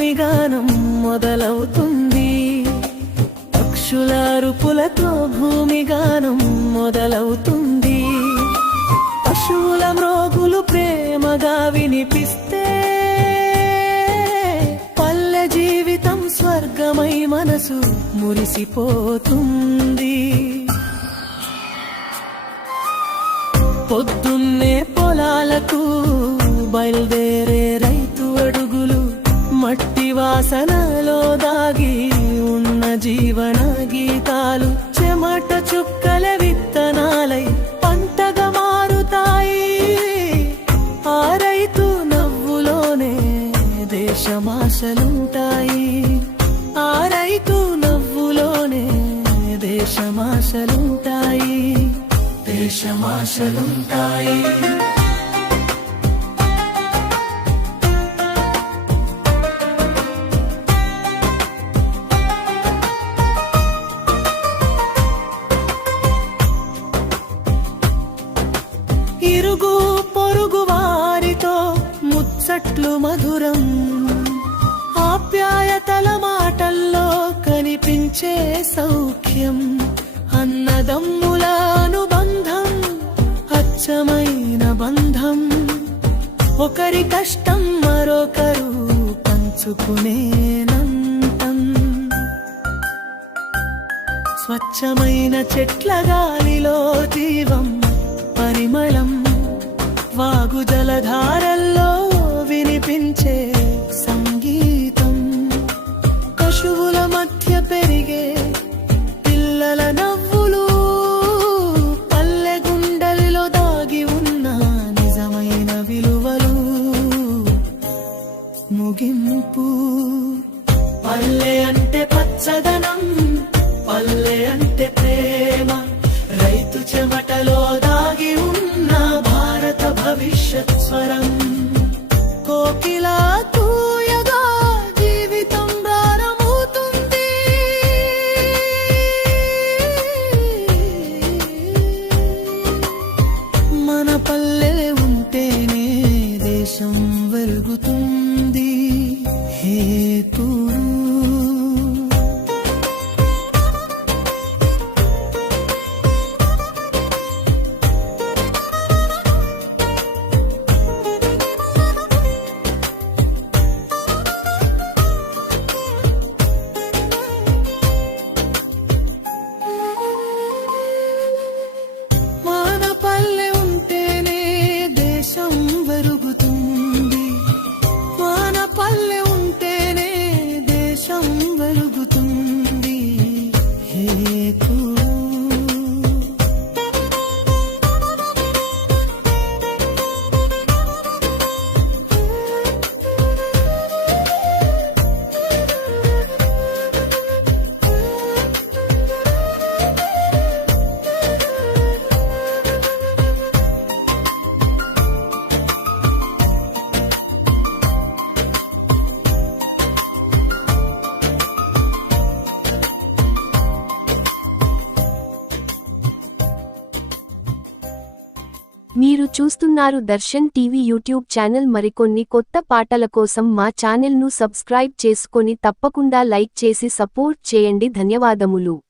భూమిగానం మొదలవుతుంది. పక్షుల అరుపులతో భూమిగానం మొదలవుతుంది. పశువుల మ్రోగులు ప్రేమగా వినిపిస్తే పల్లె జీవితం స్వర్గమై మనసు మురిసిపోతుంది. పొద్దున్నే పొలాలకు బయలుదేరే రైతు అడుగులు మట్టి వాసనలో దాగి ఉన్న జీవన గీతాలు చెమట చుక్కల విత్తనాలై పంటగా మారుతాయి. ఆ రైతు నవ్వులోనే దేశమాశలుంటాయి. ఆ రైతు నవ్వులోనే దేశమాశలుంటాయి. దేశమాశలుంటాయి. ఇరుగు పొరుగు వారితో ముచ్చట్లు మధురం. ఆప్యాయతల మాటల్లో కనిపించే సౌఖ్యం. అన్నదమ్ముల అనుబంధం అచ్చమైన బంధం. ఒకరి కష్టం మరొకరు పంచుకునేనంతం. స్వచ్ఛమైన చెట్ల గాలిలో జీవం పరిమళం. వాగు జలధారల్లో వినిపించే సంగీతం. పశువుల మధ్య పెరిగే పిల్లల నవ్వులు పల్లె గుండెల్లో దాగి ఉన్న నిజమైన విలువలు. ముగింపు పల్లె అంటే పచ్చదనం. పల్లె అంటే ప్రేమ. రైతు చెమటలో దాగి ఉన్న భారత భవిష్యత్ స్వరం. కోకిలా కూయగా జీవితం ప్రారంభమవుతుంది. మన పల్లె ఉంటేనే దేశం వెలుగుతుంది. హేతు మీరు చూస్తున్నారు దర్శన్ టీవీ యూట్యూబ్ ఛానల్. మరికొన్ని కొత్త పాటల కోసం మా ఛానల్ను సబ్స్క్రైబ్ చేసుకొని తప్పకుండా లైక్ చేసి సపోర్ట్ చేయండి. ధన్యవాదములు.